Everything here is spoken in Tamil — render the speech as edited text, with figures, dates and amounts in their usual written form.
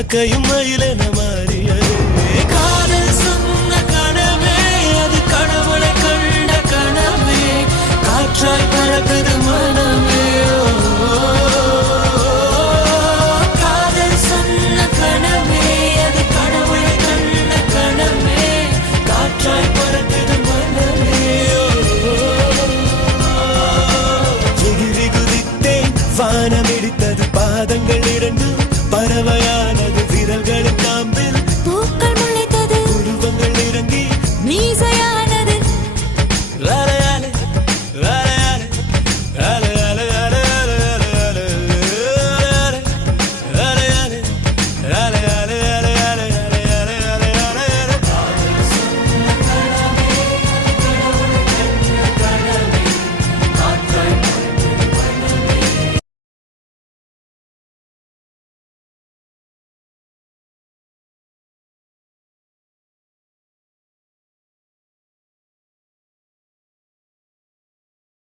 காக்கையும் மயிலென மாறியது. காதல் சொன்ன கனவே அது கடவுளை கண்ட கனவே, காற்றாய் பறக்குது மனமே. காதல் சொன்ன கனவே அது கடவுளை கண்ட கனவே, காற்றாய் பறக்குது மனமே. எகிரி குதித்தேன், வானம் இடித்தது பாதங்கள் இரண்டு, பறவை